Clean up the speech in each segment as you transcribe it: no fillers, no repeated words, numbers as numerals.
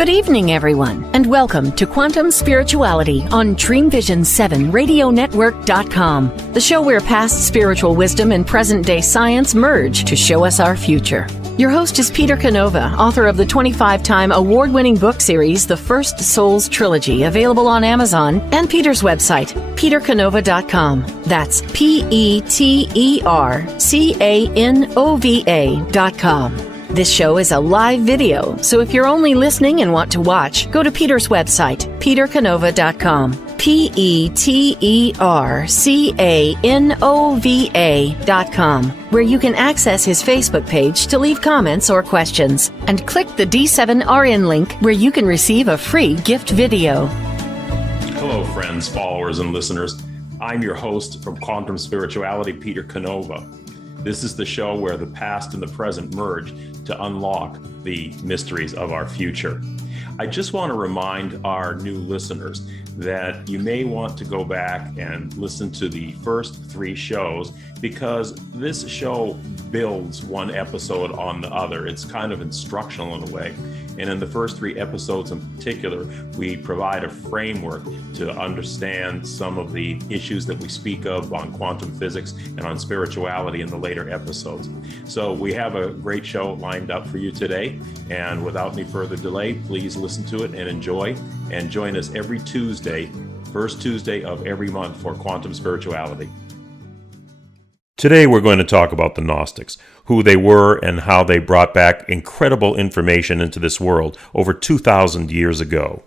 Good evening, everyone, and welcome to Quantum Spirituality on Dreamvisions7RadioNetwork.com, the show where past spiritual wisdom and present-day science merge to show us our future. Your host is Peter Canova, author of the 25-time award-winning book series, The First Souls Trilogy, available on Amazon, and Peter's website, petercanova.com. That's PeterCanova.com. This show is a live video, so if you're only listening and want to watch, go to Peter's website, petercanova.com. PeterCanova.com, where you can access his Facebook page to leave comments or questions, and click the D7RN link where you can receive a free gift video. Hello, friends, followers, and listeners. I'm your host from Quantum Spirituality, Peter Canova. This is the show where the past and the present merge to unlock the mysteries of our future. I just want to remind our new listeners that you may want to go back and listen to the first 3 shows, because this show builds one episode on the other. It's kind of instructional in a way. And in the first 3 episodes in particular, we provide a framework to understand some of the issues that we speak of on quantum physics and on spirituality in the later episodes. So we have a great show lined up for you today. And without any further delay, please listen to it and enjoy. And join us every Tuesday, first Tuesday of every month, for Quantum Spirituality. Today we're going to talk about the Gnostics, who they were and how they brought back incredible information into this world over 2,000 years ago.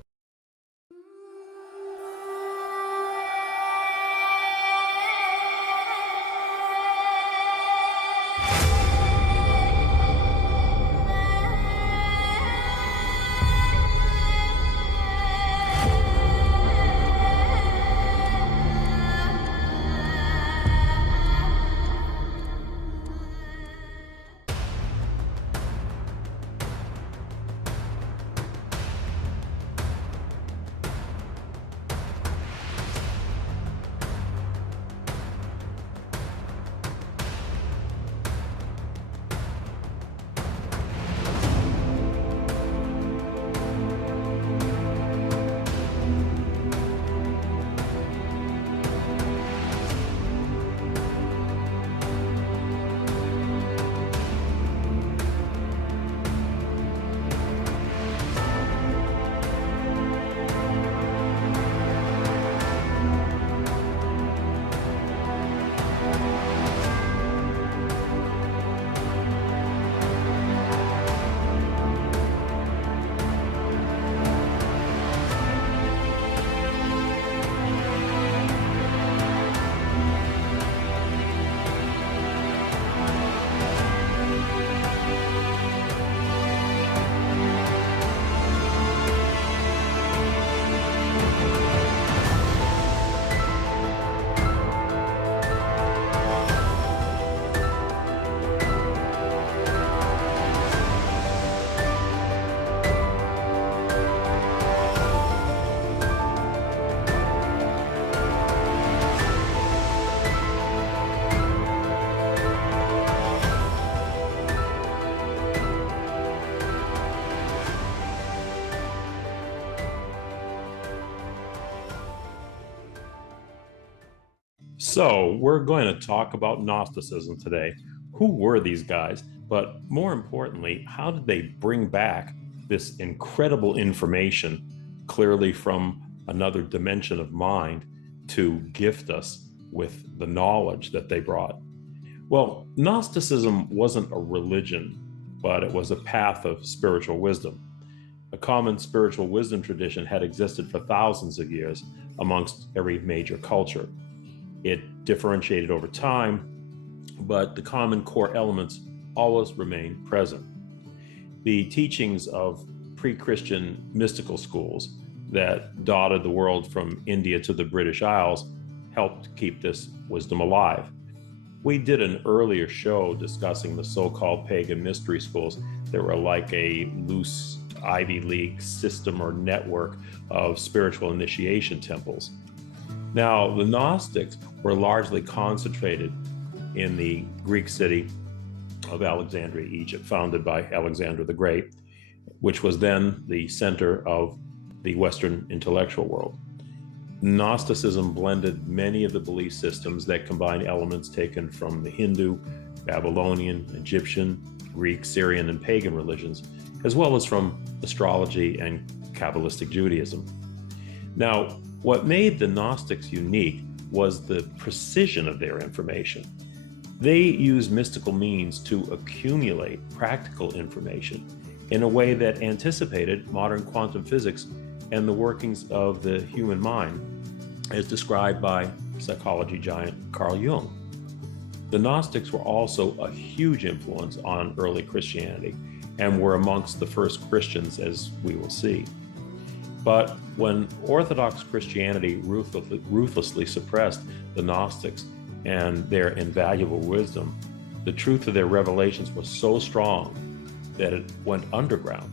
So we're going to talk about Gnosticism today. Who were these guys? But more importantly, how did they bring back this incredible information, clearly from another dimension of mind, to gift us with the knowledge that they brought? Well, Gnosticism wasn't a religion, but it was a path of spiritual wisdom. A common spiritual wisdom tradition had existed for thousands of years amongst every major culture. It differentiated over time, but the common core elements always remained present. The teachings of pre-Christian mystical schools that dotted the world from India to the British Isles helped keep this wisdom alive. We did an earlier show discussing the so-called pagan mystery schools that were like a loose Ivy League system or network of spiritual initiation temples. Now, the Gnostics were largely concentrated in the Greek city of Alexandria, Egypt, founded by Alexander the Great. which was then the center of the Western intellectual world. Gnosticism blended many of the belief systems that combined elements taken from the Hindu, Babylonian, Egyptian, Greek, Syrian, and pagan religions, as well as from astrology and Kabbalistic Judaism. Now, what made the Gnostics unique was the precision of their information. They used mystical means to accumulate practical information in a way that anticipated modern quantum physics and the workings of the human mind, as described by psychology giant Carl Jung. The Gnostics were also a huge influence on early Christianity and were amongst the first Christians, as we will see. But when Orthodox Christianity ruthlessly suppressed the Gnostics and their invaluable wisdom, the truth of their revelations was so strong that it went underground,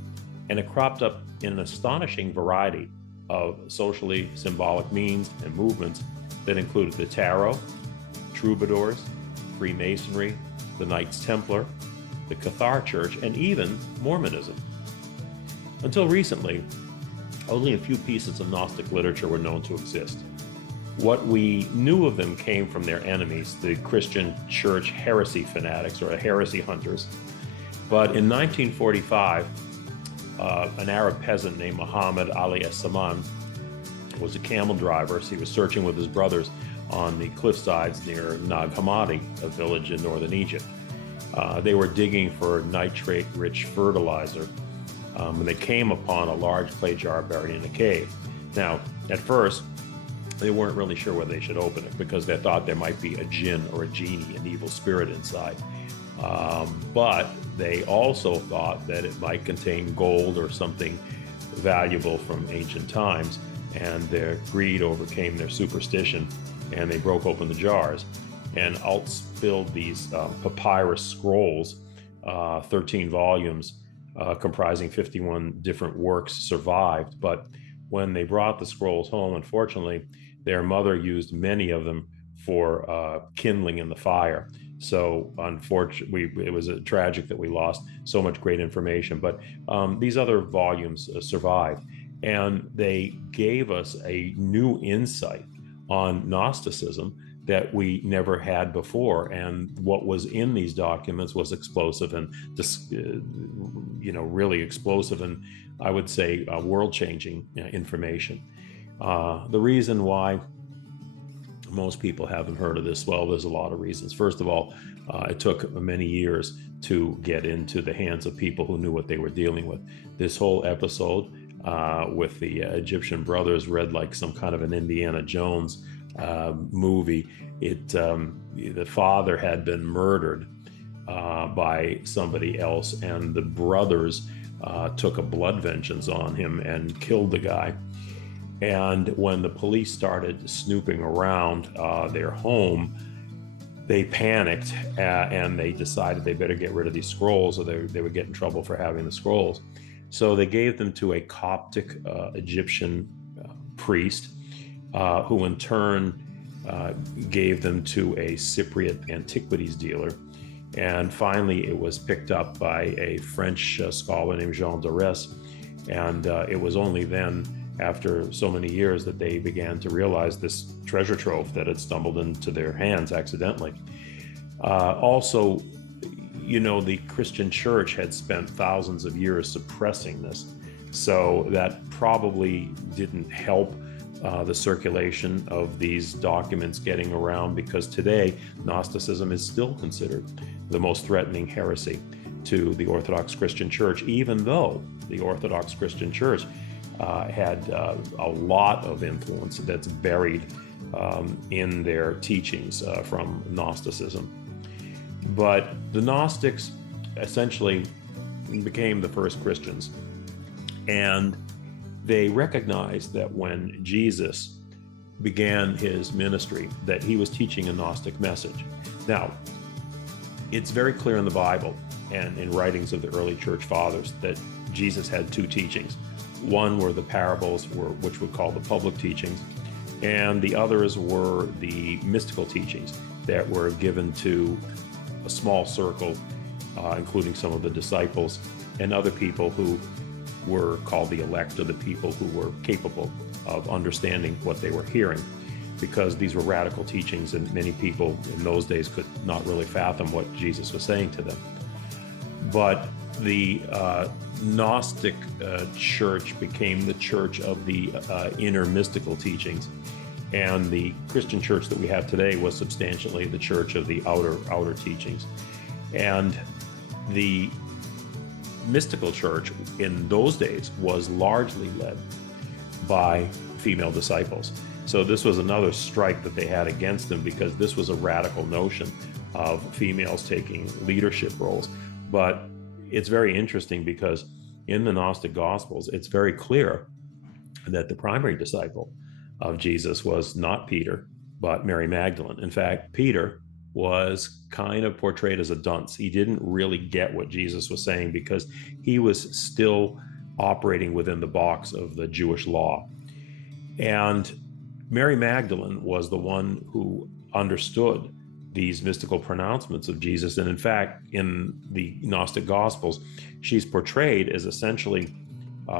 and it cropped up in an astonishing variety of socially symbolic means and movements that included the tarot, troubadours, Freemasonry, the Knights Templar, the Cathar Church, and even Mormonism. Until recently, only a few pieces of Gnostic literature were known to exist. What we knew of them came from their enemies, the Christian church heresy fanatics or heresy hunters. But in 1945, an Arab peasant named Muhammad Ali Es-Saman was a camel driver. So he was searching with his brothers on the cliffsides near Nag Hammadi, a village in northern Egypt. They were digging for nitrate-rich fertilizer when they came upon a large clay jar buried in a cave. Now, at first, they weren't really sure whether they should open it because they thought there might be a jinn or a genie, an evil spirit inside. But they also thought that it might contain gold or something valuable from ancient times, and their greed overcame their superstition, and they broke open the jars and out spilled these papyrus scrolls, 13 volumes comprising 51 different works survived. But when they brought the scrolls home, unfortunately, their mother used many of them for kindling in the fire. So unfortunately, it was tragic that we lost so much great information, but these other volumes survived, and they gave us a new insight on Gnosticism that we never had before. And what was in these documents was explosive and really explosive, and I would say world-changing information. The reason why most people haven't heard of this, well, there's a lot of reasons. First of all, it took many years to get into the hands of people who knew what they were dealing with. This whole episode with the Egyptian brothers read like some kind of an Indiana Jones movie. The father had been murdered by somebody else, and the brothers took a blood vengeance on him and killed the guy. And when the police started snooping around their home, they panicked and they decided they better get rid of these scrolls or they would get in trouble for having the scrolls. So they gave them to a Coptic Egyptian priest, who in turn gave them to a Cypriot antiquities dealer. And finally, it was picked up by a French scholar named Jean Dorès. And it was only then, after so many years, that they began to realize this treasure trove that had stumbled into their hands accidentally. Also, the Christian church had spent thousands of years suppressing this. So that probably didn't help the circulation of these documents getting around, because today Gnosticism is still considered the most threatening heresy to the Orthodox Christian Church, even though the Orthodox Christian Church had a lot of influence that's buried in their teachings from Gnosticism. But the Gnostics essentially became the first Christians, and they recognized that when Jesus began his ministry, that he was teaching a Gnostic message. Now, it's very clear in the Bible and in writings of the early church fathers that Jesus had two teachings. One were the parables, which we call the public teachings, and the others were the mystical teachings that were given to a small circle, including some of the disciples and other people who were called the elect, or the people who were capable of understanding what they were hearing, because these were radical teachings and many people in those days could not really fathom what Jesus was saying to them. But the Gnostic church became the church of the inner mystical teachings, and the Christian church that we have today was substantially the church of the outer teachings. And the mystical church in those days was largely led by female disciples. So this was another strike that they had against them, because this was a radical notion of females taking leadership roles. But it's very interesting because in the Gnostic Gospels, it's very clear that the primary disciple of Jesus was not Peter, but Mary Magdalene. In fact, Peter was kind of portrayed as a dunce. He didn't really get what Jesus was saying because he was still operating within the box of the Jewish law. And Mary Magdalene was the one who understood these mystical pronouncements of Jesus. And in fact, in the Gnostic Gospels, she's portrayed as essentially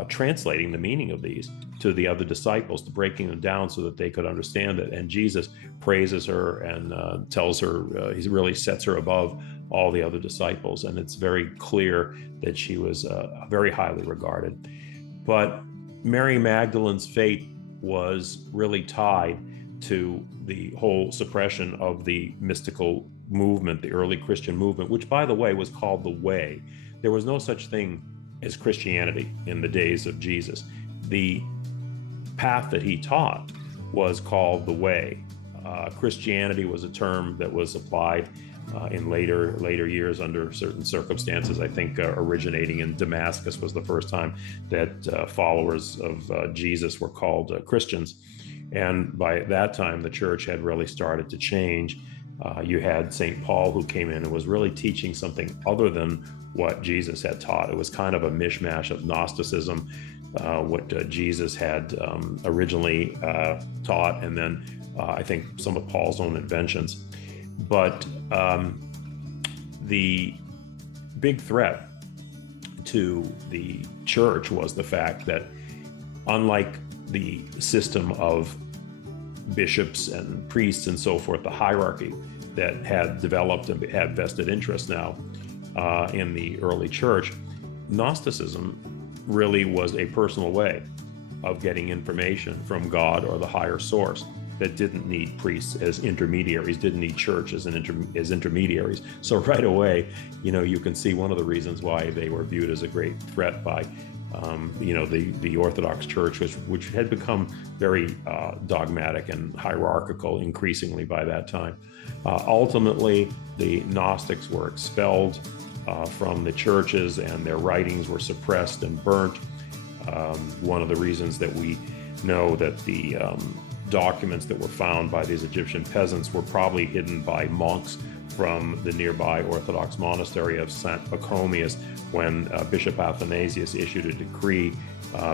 translating the meaning of these to the other disciples, to breaking them down so that they could understand it. And Jesus praises her and tells her, he really sets her above all the other disciples. And it's very clear that she was very highly regarded. But Mary Magdalene's fate was really tied to the whole suppression of the mystical movement, the early Christian movement, which, by the way, was called the Way. There was no such thing as Christianity in the days of Jesus. The path that he taught was called the Way. Christianity was a term that was applied in later years under certain circumstances. I think originating in Damascus was the first time that followers of Jesus were called Christians. And by that time, the church had really started to change. You had St. Paul, who came in and was really teaching something other than what Jesus had taught. It was kind of a mishmash of Gnosticism, what Jesus had originally taught, and then I think some of Paul's own inventions. But the big threat to the church was the fact that, unlike the system of bishops and priests and so forth, the hierarchy that had developed and had vested interest now in the early church, Gnosticism really was a personal way of getting information from God or the higher source that didn't need priests as intermediaries, didn't need church as intermediaries. So right away, you can see one of the reasons why they were viewed as a great threat by the Orthodox Church, which had become very dogmatic and hierarchical increasingly by that time. Ultimately, the Gnostics were expelled from the churches, and their writings were suppressed and burnt. One of the reasons that we know that the documents that were found by these Egyptian peasants were probably hidden by monks from the nearby Orthodox monastery of St. Pachomius when Bishop Athanasius issued a decree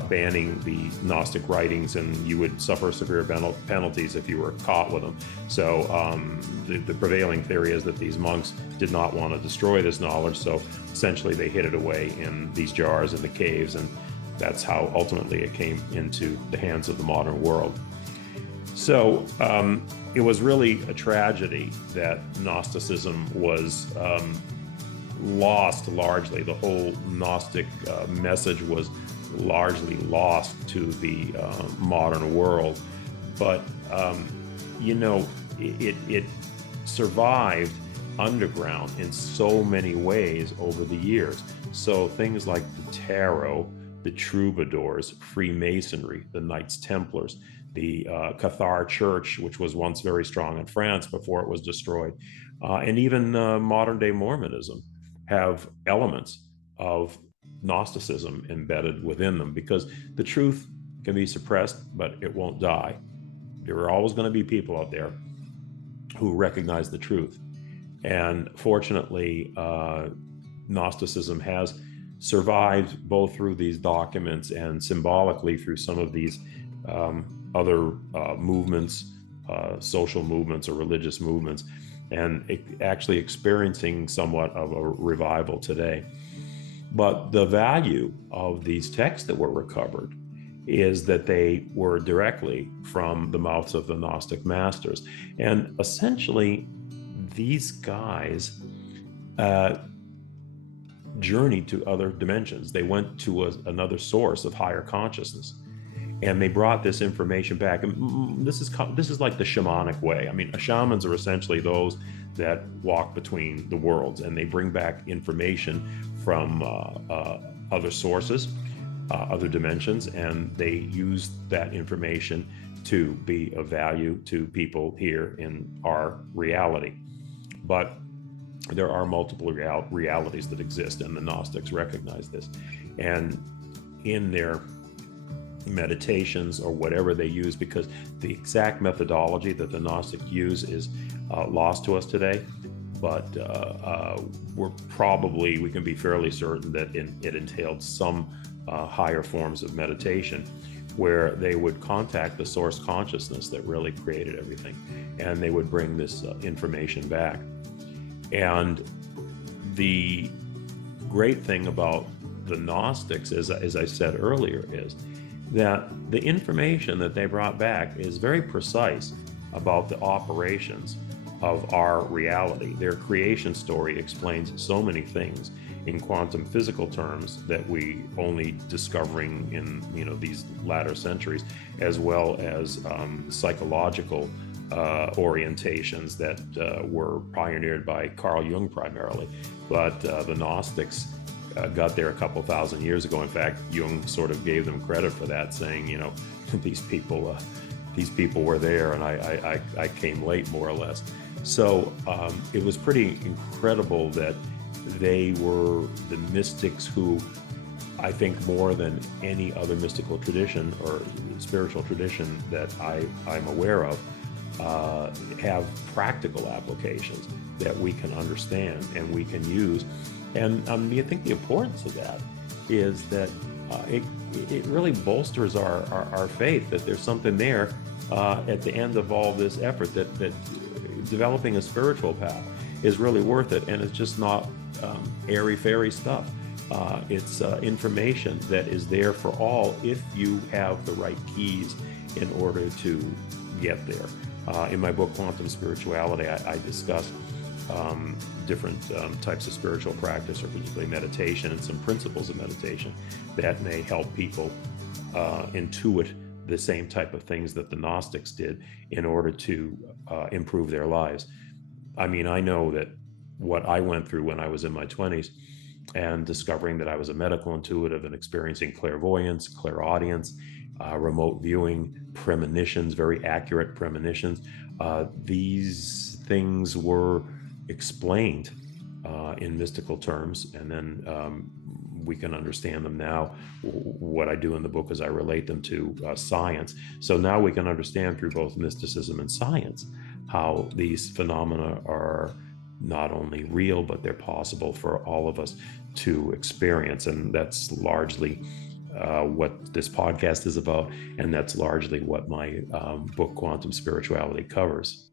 banning the Gnostic writings, and you would suffer severe penalties if you were caught with them. So the prevailing theory is that these monks did not want to destroy this knowledge, so essentially they hid it away in these jars in the caves, and that's how ultimately it came into the hands of the modern world. So it was really a tragedy that Gnosticism was lost largely. The whole Gnostic message was largely lost to the modern world. But, it survived underground in so many ways over the years. So things like the tarot, the troubadours, Freemasonry, the Knights Templars, the Cathar Church, which was once very strong in France before it was destroyed, and even modern-day Mormonism have elements of Gnosticism embedded within them, because the truth can be suppressed, but it won't die. There are always going to be people out there who recognize the truth. And fortunately, Gnosticism has survived both through these documents and symbolically through some of these other movements, social movements or religious movements, and actually experiencing somewhat of a revival today. But the value of these texts that were recovered is that they were directly from the mouths of the Gnostic masters. And essentially, these guys journeyed to other dimensions. They went to another source of higher consciousness, and they brought this information back. And this is like the shamanic way. I mean, shamans are essentially those that walk between the worlds, and they bring back information from other sources, other dimensions, and they use that information to be of value to people here in our reality. But there are multiple realities that exist, and the Gnostics recognize this. And in their meditations or whatever they use, because the exact methodology that the Gnostics use is lost to us today, but we can be fairly certain that it entailed some higher forms of meditation, where they would contact the source consciousness that really created everything, and they would bring this information back. And the great thing about the Gnostics, as I said earlier, is that the information that they brought back is very precise about the operations of our reality. Their creation story explains so many things in quantum physical terms that we only discovering in these latter centuries, as well as psychological orientations that were pioneered by Carl Jung primarily. But the Gnostics got there a couple thousand years ago. In fact, Jung sort of gave them credit for that, saying, these people were there, and I came late, more or less. So it was pretty incredible that they were the mystics who, I think more than any other mystical tradition or spiritual tradition that I'm aware of, have practical applications that we can understand and we can use. And I think the importance of that is that it really bolsters our faith that there's something there at the end of all this effort, that developing a spiritual path is really worth it, and it's just not airy-fairy stuff. It's information that is there for all if you have the right keys in order to get there. In my book, Quantum Spirituality, I discuss different types of spiritual practice, or particularly meditation, and some principles of meditation that may help people intuit the same type of things that the Gnostics did in order to improve their lives. I mean, I know that what I went through when I was in my 20s and discovering that I was a medical intuitive and experiencing clairvoyance, clairaudience, remote viewing, premonitions, very accurate premonitions. These things were explained in mystical terms, and then we can understand them now. What I do in the book is I relate them to science. So now we can understand through both mysticism and science how these phenomena are not only real, but they're possible for all of us to experience. And that's largely what this podcast is about, and that's largely what my book, Quantum Spirituality, covers.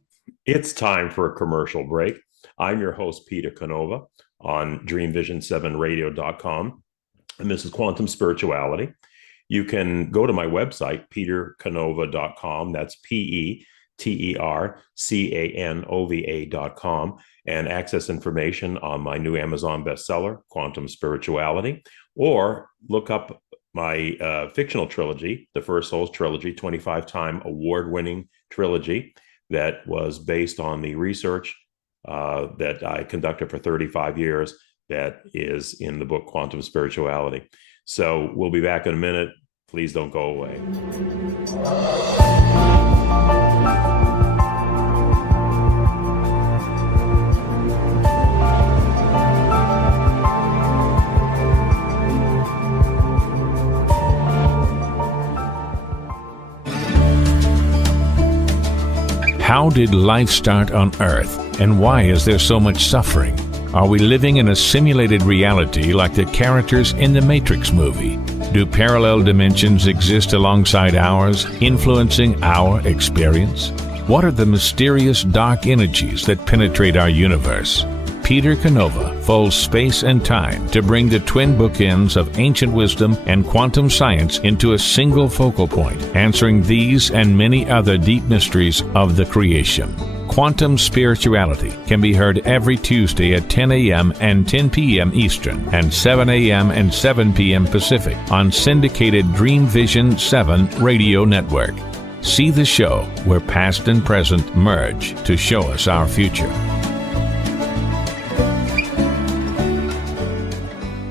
It's time for a commercial break. I'm your host, Peter Canova, on Dreamvision7radio.com, and this is Quantum Spirituality. You can go to my website, petercanova.com, that's PETERCANOVA.com, and access information on my new Amazon bestseller, Quantum Spirituality, or look up my fictional trilogy, the First Souls trilogy, 25-time award-winning trilogy that was based on the research that I conducted for 35 years that is in the book Quantum Spirituality. So we'll be back in a minute. Please don't go away. How did life start on Earth, and why is there so much suffering? Are we living in a simulated reality like the characters in the Matrix movie? Do parallel dimensions exist alongside ours, influencing our experience? What are the mysterious dark energies that penetrate our universe? Peter Canova fills space and time to bring the twin bookends of ancient wisdom and quantum science into a single focal point, answering these and many other deep mysteries of the creation. Quantum Spirituality can be heard every Tuesday at 10 a.m. and 10 p.m. Eastern and 7 a.m. and 7 p.m. Pacific on syndicated Dreamvisions 7 radio network. See the show where past and present merge to show us our future.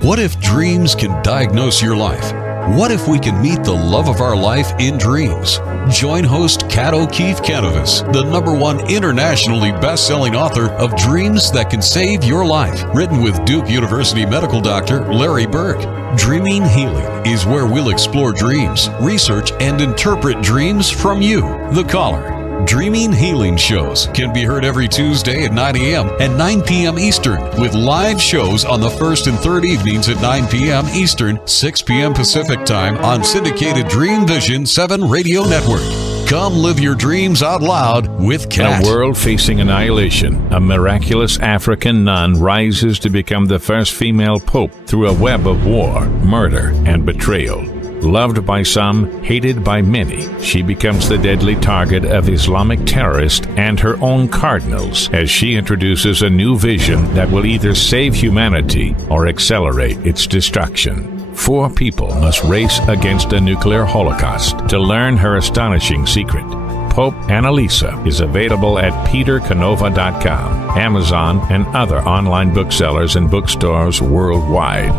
What if dreams can diagnose your life? What if we can meet the love of our life in dreams? Join host Kat O'Keefe Canovas, the #1 internationally best-selling author of Dreams That Can Save Your Life, written with Duke University medical doctor Larry Burke. Dreaming Healing is where we'll explore dreams, research, and interpret dreams from you, the caller. Dreaming Healing shows can be heard every Tuesday at 9 a.m. and 9 p.m. Eastern, with live shows on the first and third evenings at 9 p.m. Eastern, 6 p.m. Pacific Time on syndicated Dreamvisions 7 radio network. Come live your dreams out loud with Kat. In a world facing annihilation, a miraculous African nun rises to become the first female pope through a web of war, murder, and betrayal. Loved by some, hated by many, she becomes the deadly target of Islamic terrorists and her own cardinals as she introduces a new vision that will either save humanity or accelerate its destruction. 4 people must race against a nuclear holocaust to learn her astonishing secret. Pope Annalisa is available at petercanova.com, Amazon, and other online booksellers and bookstores worldwide.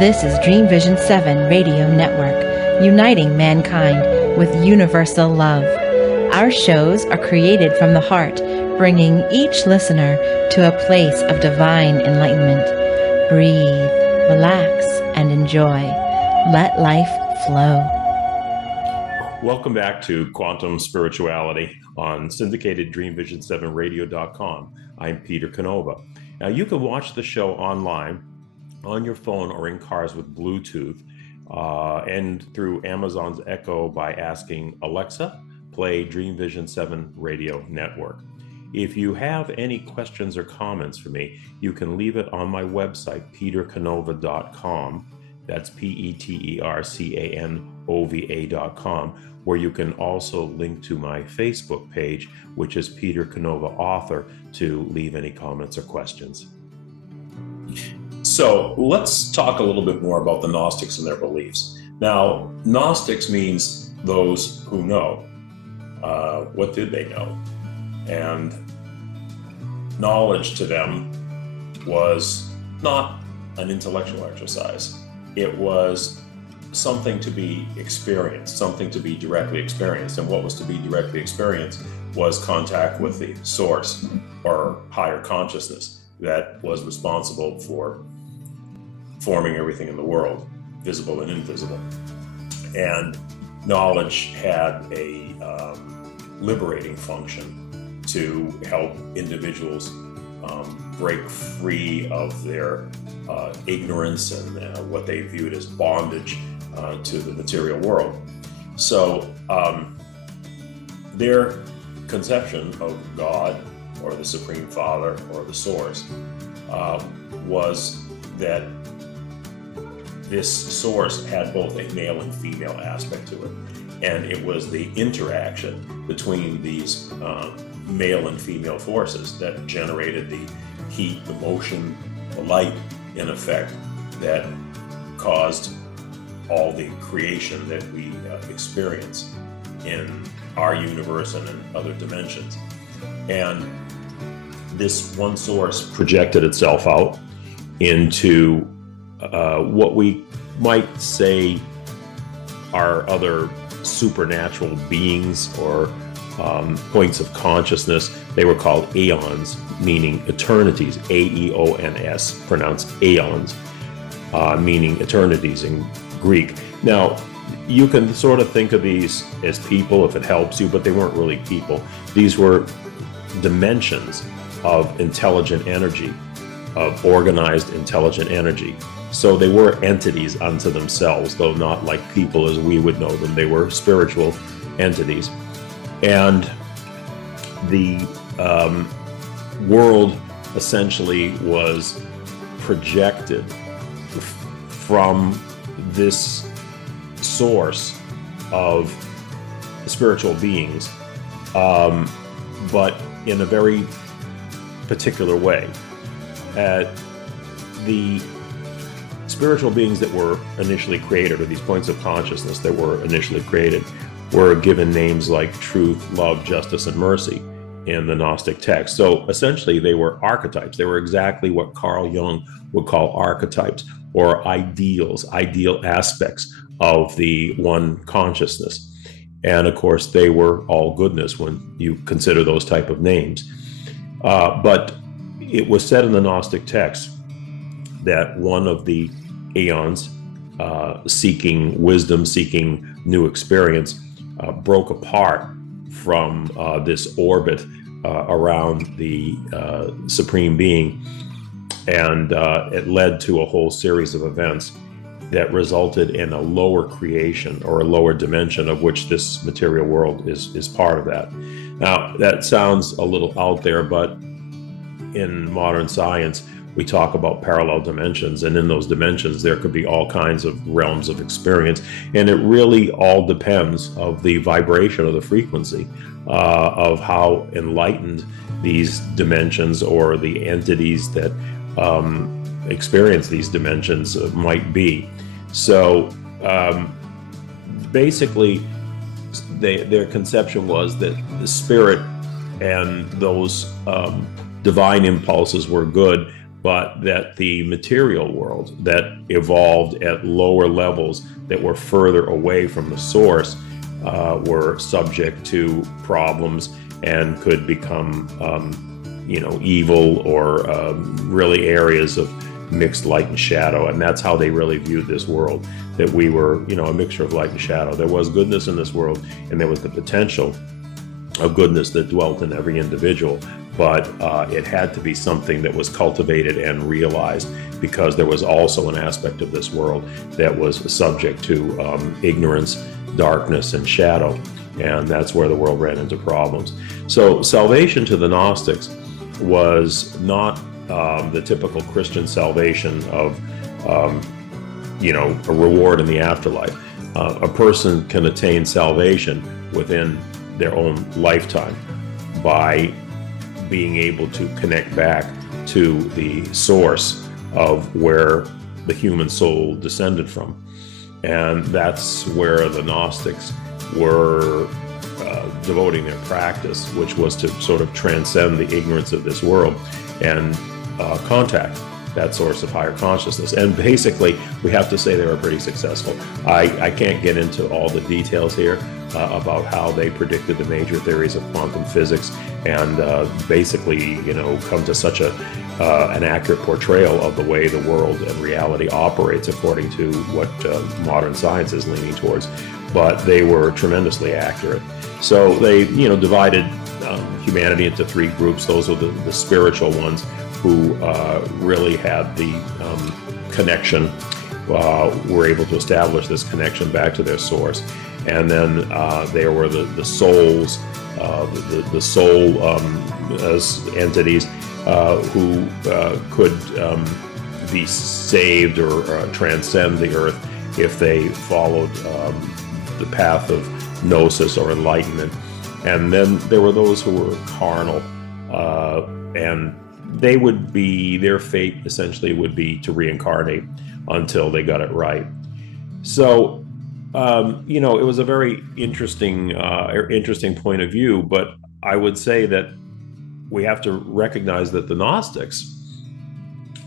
This is Dreamvision 7 Radio Network, uniting mankind with universal love. Our shows are created from the heart, bringing each listener to a place of divine enlightenment. Breathe, relax, and enjoy. Let life flow. Welcome back to Quantum Spirituality on syndicated Dreamvision7radio.com. I'm Peter Canova. Now, you can watch the show online on your phone or in cars with Bluetooth and through Amazon's Echo by asking Alexa, play Dreamvision 7 radio network. If you have any questions or comments for me, you can leave it on my website, petercanova.com. That's petercanova.com, where you can also link to my Facebook page, which is Peter Canova Author, to leave any comments or questions. So let's talk a little bit more about the Gnostics and their beliefs. Now, Gnostics means those who know. What did they know? And knowledge to them was not an intellectual exercise. It was something to be experienced, something to be directly experienced. And what was to be directly experienced was contact with the source or higher consciousness that was responsible for forming everything in the world, visible and invisible. And knowledge had a liberating function to help individuals break free of their ignorance and what they viewed as bondage to the material world. So their conception of God or the Supreme Father or the Source was that this source had both a male and female aspect to it. And it was the interaction between these male and female forces that generated the heat, the motion, the light, in effect, that caused all the creation that we experience in our universe and in other dimensions. And this one source projected itself out into what we might say are other supernatural beings or points of consciousness. They were called aeons, meaning eternities, A-E-O-N-S, pronounced aeons, meaning eternities in Greek. Now, you can sort of think of these as people if it helps you, but they weren't really people. These were dimensions of intelligent energy, of organized intelligent energy. So they were entities unto themselves, though not like people as we would know them. They were spiritual entities. And the world essentially was projected from this source of spiritual beings, but in a very particular way. The spiritual beings that were initially created, or these points of consciousness that were initially created, were given names like truth, love, justice, and mercy in the Gnostic text. So essentially they were archetypes. They were exactly what Carl Jung would call archetypes, or ideals, ideal aspects of the one consciousness. And of course, they were all goodness when you consider those type of names. But it was said in the Gnostic text that one of the aeons, seeking wisdom, seeking new experience, broke apart from this orbit around the Supreme Being. And it led to a whole series of events that resulted in a lower creation, or a lower dimension, of which this material world is part of that. Now, that sounds a little out there, but in modern science, we talk about parallel dimensions, and in those dimensions, there could be all kinds of realms of experience, and it really all depends of the vibration of the frequency of how enlightened these dimensions, or the entities that experience these dimensions, might be. So basically, their conception was that the spirit and those divine impulses were good, but that the material world that evolved at lower levels, that were further away from the source, were subject to problems and could become evil, or really areas of mixed light and shadow. And that's how they really viewed this world, that we were a mixture of light and shadow. There was goodness in this world, and there was the potential of goodness that dwelt in every individual, but it had to be something that was cultivated and realized, because there was also an aspect of this world that was subject to ignorance, darkness, and shadow, and that's where the world ran into problems. So salvation to the Gnostics was not the typical Christian salvation of a reward in the afterlife. A person can attain salvation within their own lifetime by being able to connect back to the source of where the human soul descended from. And that's where the Gnostics were devoting their practice, which was to sort of transcend the ignorance of this world and contact that source of higher consciousness. And basically, we have to say they were pretty successful. I can't get into all the details here about how they predicted the major theories of quantum physics, and basically, come to such an accurate portrayal of the way the world and reality operates according to what modern science is leaning towards. But they were tremendously accurate. So they, divided humanity into three groups. Those are the spiritual ones, who really had the connection, were able to establish this connection back to their source. And then there were the souls, the soul as entities who could be saved or transcend the earth if they followed the path of gnosis or enlightenment. And then there were those who were carnal, and their fate essentially would be to reincarnate until they got it right. So, it was a very interesting point of view, but I would say that we have to recognize that the Gnostics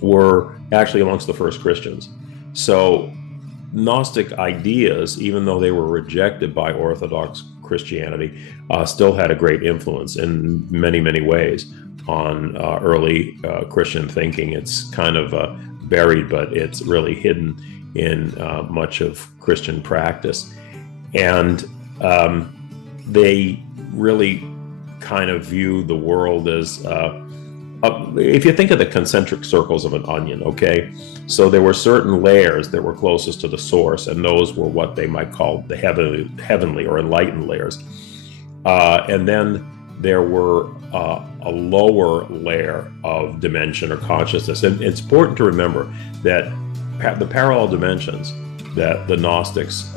were actually amongst the first Christians. So Gnostic ideas, even though they were rejected by Orthodox Christianity, still had a great influence in many, many ways on early Christian thinking. It's kind of buried, but it's really hidden in much of Christian practice. And they really kind of view the world as, if you think of the concentric circles of an onion, okay? So there were certain layers that were closest to the source, and those were what they might call the heavenly or enlightened layers. And then there were a lower layer of dimension or consciousness. And it's important to remember that the parallel dimensions that the Gnostics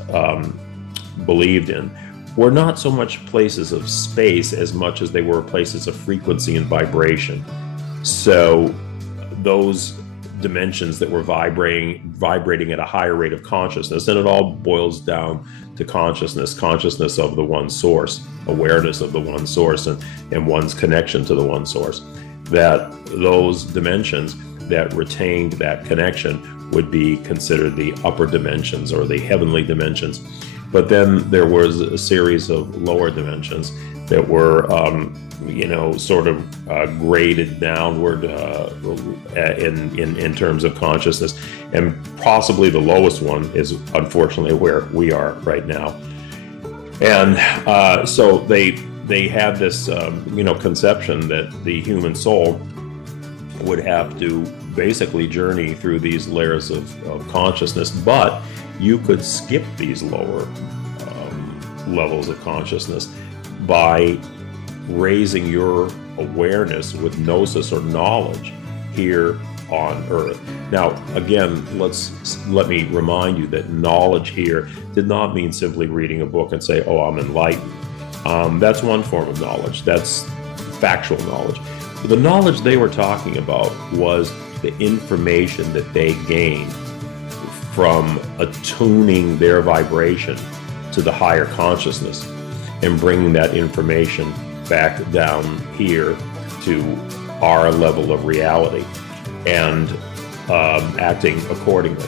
believed in were not so much places of space as much as they were places of frequency and vibration. So those dimensions that were vibrating at a higher rate of consciousness, and it all boils down to consciousness of the one source, awareness of the one source, and one's connection to the one source, that those dimensions that retained that connection would be considered the upper dimensions or the heavenly dimensions. But then there was a series of lower dimensions that were sort of graded downward in terms of consciousness, and possibly the lowest one is unfortunately where we are right now. And so they had this conception that the human soul would have to basically journey through these layers of consciousness, but you could skip these lower levels of consciousness by raising your awareness with gnosis or knowledge here on earth. Now, again, let me remind you that knowledge here did not mean simply reading a book and say, oh, I'm enlightened. That's one form of knowledge. That's factual knowledge. The knowledge they were talking about was the information that they gained from attuning their vibration to the higher consciousness and bringing that information back down here to our level of reality and acting accordingly.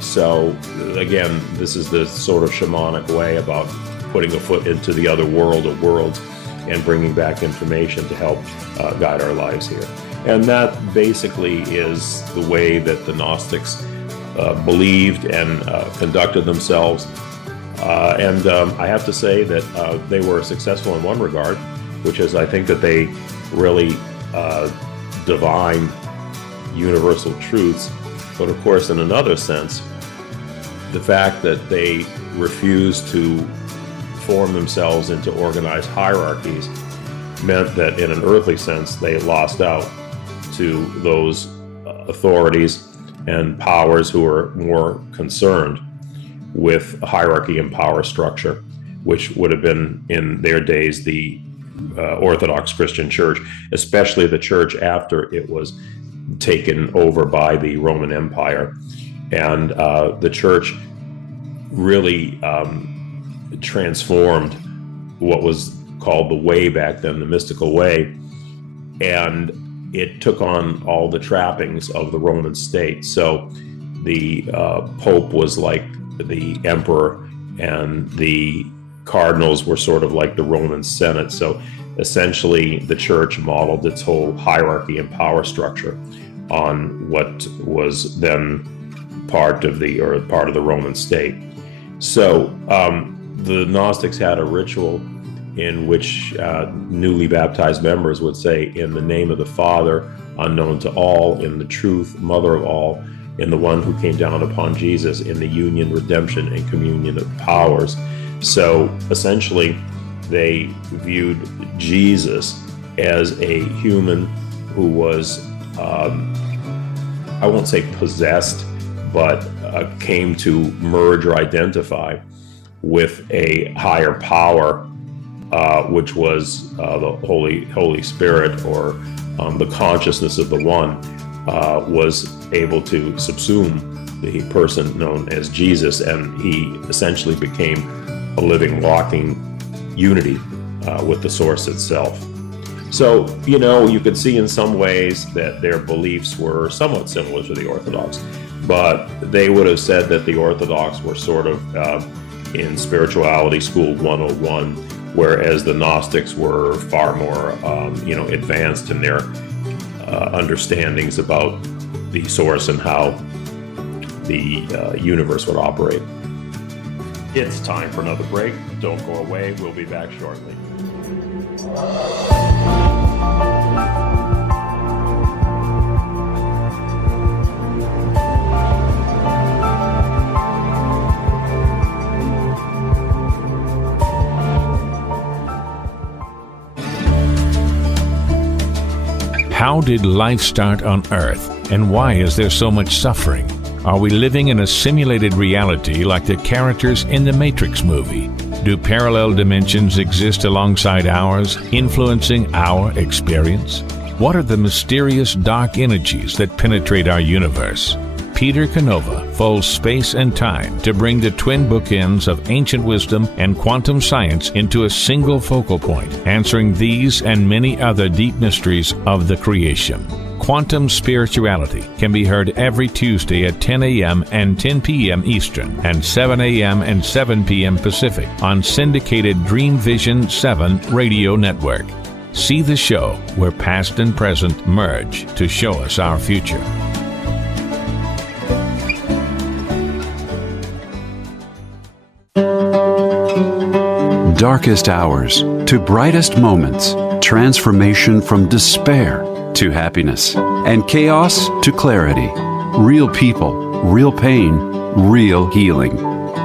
So again, this is the sort of shamanic way about putting a foot into the other world of worlds and bringing back information to help guide our lives here. And that basically is the way that the Gnostics believed and conducted themselves. And I have to say that they were successful in one regard, which is I think that they really divine universal truths. But of course, in another sense, the fact that they refused to form themselves into organized hierarchies meant that in an earthly sense, they lost out to those authorities and powers who were more concerned with hierarchy and power structure, which would have been in their days the Orthodox Christian Church, especially the church after it was taken over by the Roman Empire. And the church really transformed what was called the way back then, the mystical way, and it took on all the trappings of the Roman state. So the Pope was like the emperor, and the cardinals were sort of like the Roman Senate. So essentially the church modeled its whole hierarchy and power structure on what was then part of the Roman state. So the Gnostics had a ritual in which newly baptized members would say, in the name of the Father, unknown to all, in the truth, mother of all, in the one who came down upon Jesus, in the union, redemption, and communion of powers. So essentially, they viewed Jesus as a human who was, I won't say possessed, but came to merge or identify with a higher power, which was the Holy Spirit, or the consciousness of the one, was able to subsume the person known as Jesus, and he essentially became a living, walking unity with the source itself. So, you could see in some ways that their beliefs were somewhat similar to the Orthodox, but they would have said that the Orthodox were sort of in spirituality school 101, whereas the Gnostics were far more, advanced in their understandings about the source and how the universe would operate. It's time for another break. Don't go away. We'll be back shortly. How did life start on Earth, and why is there so much suffering? Are we living in a simulated reality like the characters in the Matrix movie? Do parallel dimensions exist alongside ours, influencing our experience? What are the mysterious dark energies that penetrate our universe? Peter Canova folds space and time to bring the twin bookends of ancient wisdom and quantum science into a single focal point, answering these and many other deep mysteries of the creation. Quantum Spirituality can be heard every Tuesday at 10 a.m. and 10 p.m. Eastern and 7 a.m. and 7 p.m. Pacific on syndicated Dreamvisions 7 radio network. See the show where past and present merge to show us our future. Darkest hours to brightest moments, transformation from despair to happiness, and chaos to clarity. Real people, real pain, real healing.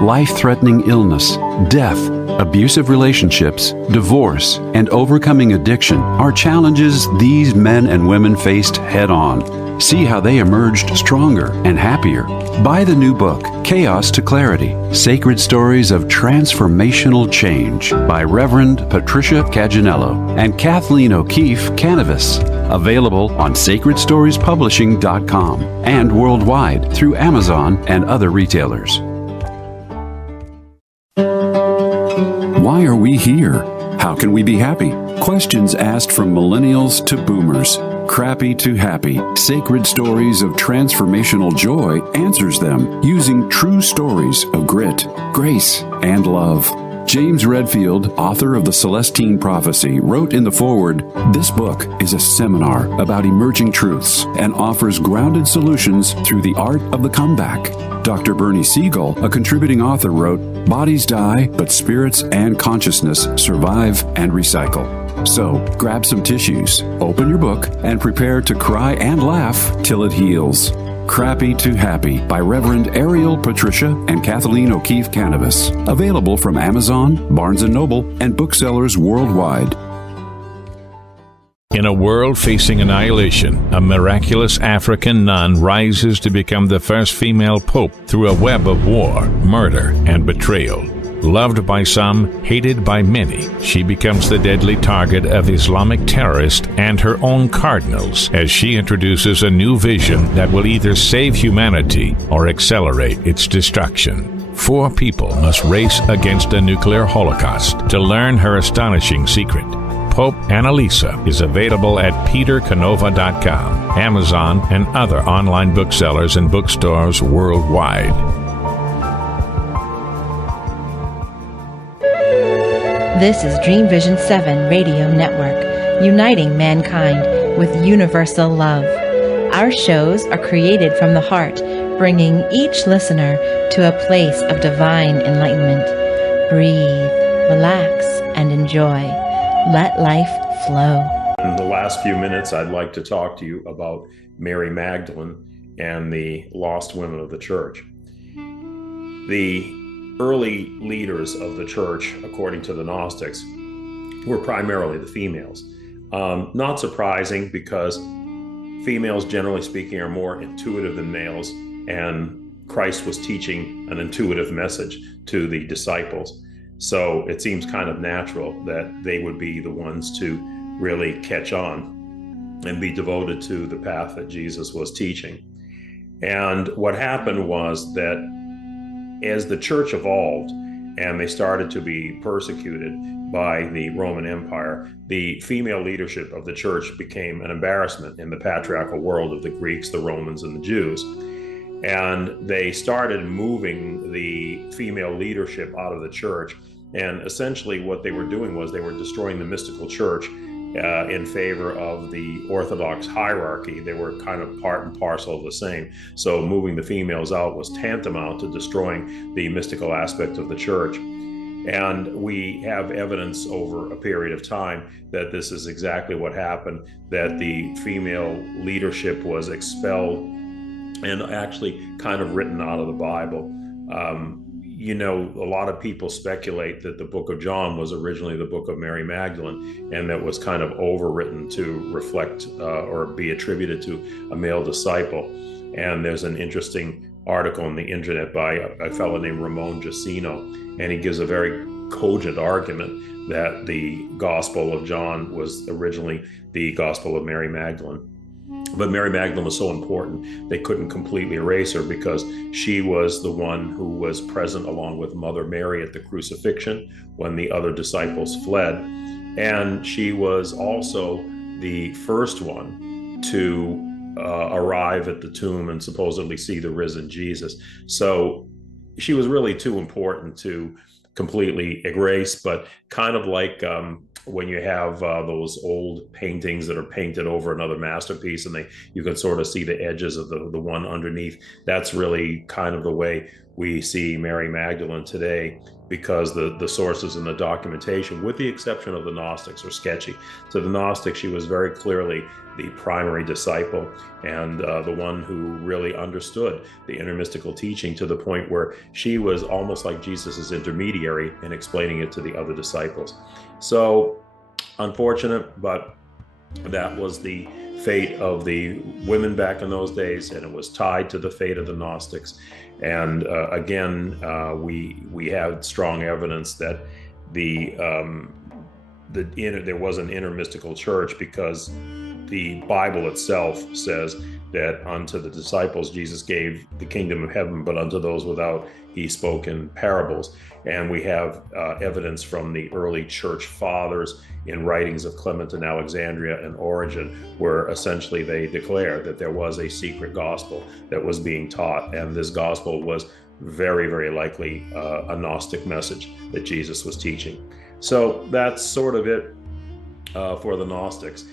Life-threatening illness, death, abusive relationships, divorce, and overcoming addiction are challenges these men and women faced head-on. See how they emerged stronger and happier. Buy the new book, Chaos to Clarity, Sacred Stories of Transformational Change by Reverend Patricia Caginello and Kathleen O'Keefe Canavas. Available on sacredstoriespublishing.com and worldwide through Amazon and other retailers. Why are we here? How can we be happy? Questions asked from millennials to boomers. Crappy to Happy, Sacred Stories of Transformational Joy answers them using true stories of grit, grace, and love. James Redfield, author of The Celestine Prophecy, wrote in the foreword, "This book is a seminar about emerging truths and offers grounded solutions through the art of the comeback." Dr. Bernie Siegel, a contributing author, wrote, "Bodies die, but spirits and consciousness survive and recycle." So, grab some tissues, open your book, and prepare to cry and laugh till it heals. Crappy to Happy by Reverend Ariel Patricia and Kathleen O'Keefe Canavas. Available from Amazon, Barnes & Noble, and booksellers worldwide. In a world facing annihilation, a miraculous African nun rises to become the first female pope through a web of war, murder, and betrayal. Loved by some, hated by many, she becomes the deadly target of Islamic terrorists and her own cardinals as she introduces a new vision that will either save humanity or accelerate its destruction. 4 people must race against a nuclear holocaust to learn her astonishing secret. Pope Annalisa is available at petercanova.com, Amazon, and other online booksellers and bookstores worldwide. This is Dreamvisions 7 Radio Network, uniting mankind with universal love. Our shows are created from the heart, bringing each listener to a place of divine enlightenment. Breathe, relax, and enjoy. Let life flow. In the last few minutes, I'd like to talk to you about Mary Magdalene and the lost women of the church. The early leaders of the church, according to the Gnostics, were primarily the females. Not surprising, because females, generally speaking, are more intuitive than males, and Christ was teaching an intuitive message to the disciples. So it seems kind of natural that they would be the ones to really catch on and be devoted to the path that Jesus was teaching. And what happened was that as the church evolved and they started to be persecuted by the Roman Empire, the female leadership of the church became an embarrassment in the patriarchal world of the Greeks, the Romans, and the Jews. And they started moving the female leadership out of the church. And essentially what they were doing was they were destroying the mystical church in favor of the Orthodox hierarchy. They were kind of part and parcel of the same. So moving the females out was tantamount to destroying the mystical aspect of the church. And we have evidence over a period of time that this is exactly what happened, that the female leadership was expelled and actually kind of written out of the Bible. a lot of people speculate that the book of John was originally the book of Mary Magdalene, and that was kind of overwritten to reflect or be attributed to a male disciple. And there's an interesting article on the internet by a fellow named Ramon Jacino, and he gives a very cogent argument that the Gospel of John was originally the Gospel of Mary Magdalene. But Mary Magdalene was so important, they couldn't completely erase her, because she was the one who was present along with Mother Mary at the crucifixion when the other disciples fled. And she was also the first one to arrive at the tomb and supposedly see the risen Jesus. So she was really too important to completely erase, but kind of like when you have those old paintings that are painted over another masterpiece, and you can sort of see the edges of the one underneath. That's really kind of the way we see Mary Magdalene today, because the sources and the documentation, with the exception of the Gnostics, are sketchy. To the Gnostics, she was very clearly the primary disciple and the one who really understood the intermystical teaching, to the point where she was almost like Jesus's intermediary in explaining it to the other disciples. So unfortunate, but that was the fate of the women back in those days, and it was tied to the fate of the Gnostics. And again, we have strong evidence that there was an intermystical church, because the Bible itself says that unto the disciples Jesus gave the kingdom of heaven, but unto those without he spoke in parables. And we have evidence from the early church fathers in writings of Clement and Alexandria and Origen, where essentially they declare that there was a secret gospel that was being taught, and this gospel was very, very likely a Gnostic message that Jesus was teaching. So that's sort of it for the Gnostics.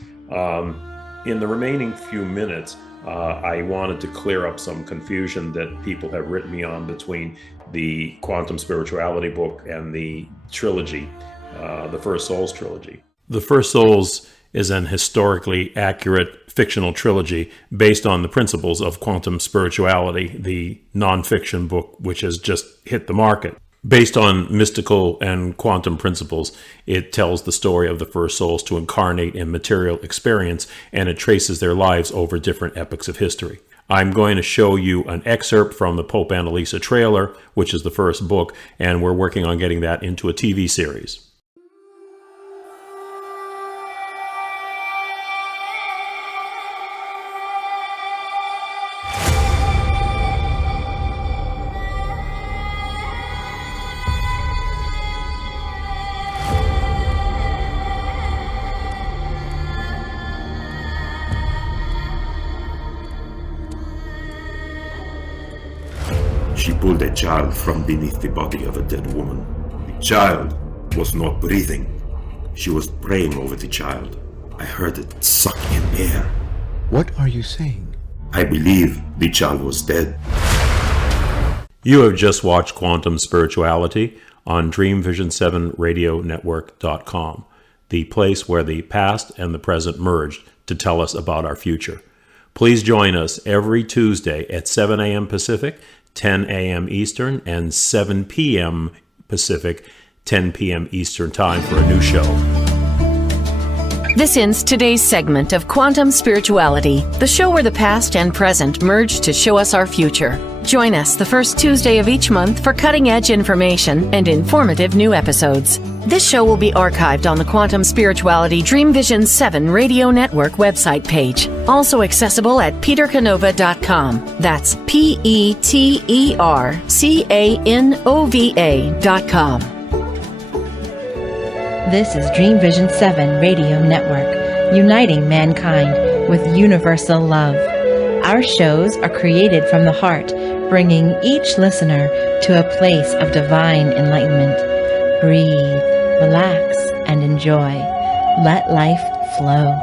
In the remaining few minutes, I wanted to clear up some confusion that people have written me on between the Quantum Spirituality book and the trilogy, the First Souls trilogy. The First Souls is an historically accurate fictional trilogy based on the principles of quantum spirituality, the nonfiction book which has just hit the market. Based on mystical and quantum principles, it tells the story of the first souls to incarnate in material experience, and it traces their lives over different epochs of history. I'm going to show you an excerpt from the Pope Annalisa trailer, which is the first book, and we're working on getting that into a TV series. She pulled a child from beneath the body of a dead woman. The child was not breathing. She was praying over the child. I heard it suck in air. What are you saying? I believe the child was dead. You have just watched Quantum Spirituality on Dreamvision7radionetwork.com, the place where the past and the present merged to tell us about our future. Please join us every Tuesday at 7 a.m. Pacific, 10 a.m. Eastern, and 7 p.m. Pacific, 10 p.m. Eastern Time for a new show. This ends today's segment of Quantum Spirituality, the show where the past and present merge to show us our future. Join us the first Tuesday of each month for cutting-edge information and informative new episodes. This show will be archived on the Quantum Spirituality Dreamvisions 7 Radio Network website page, also accessible at petercanova.com. That's petercanova.com. This is Dreamvision 7 Radio Network, uniting mankind with universal love. Our shows are created from the heart, bringing each listener to a place of divine enlightenment. Breathe, relax, and enjoy. Let life flow.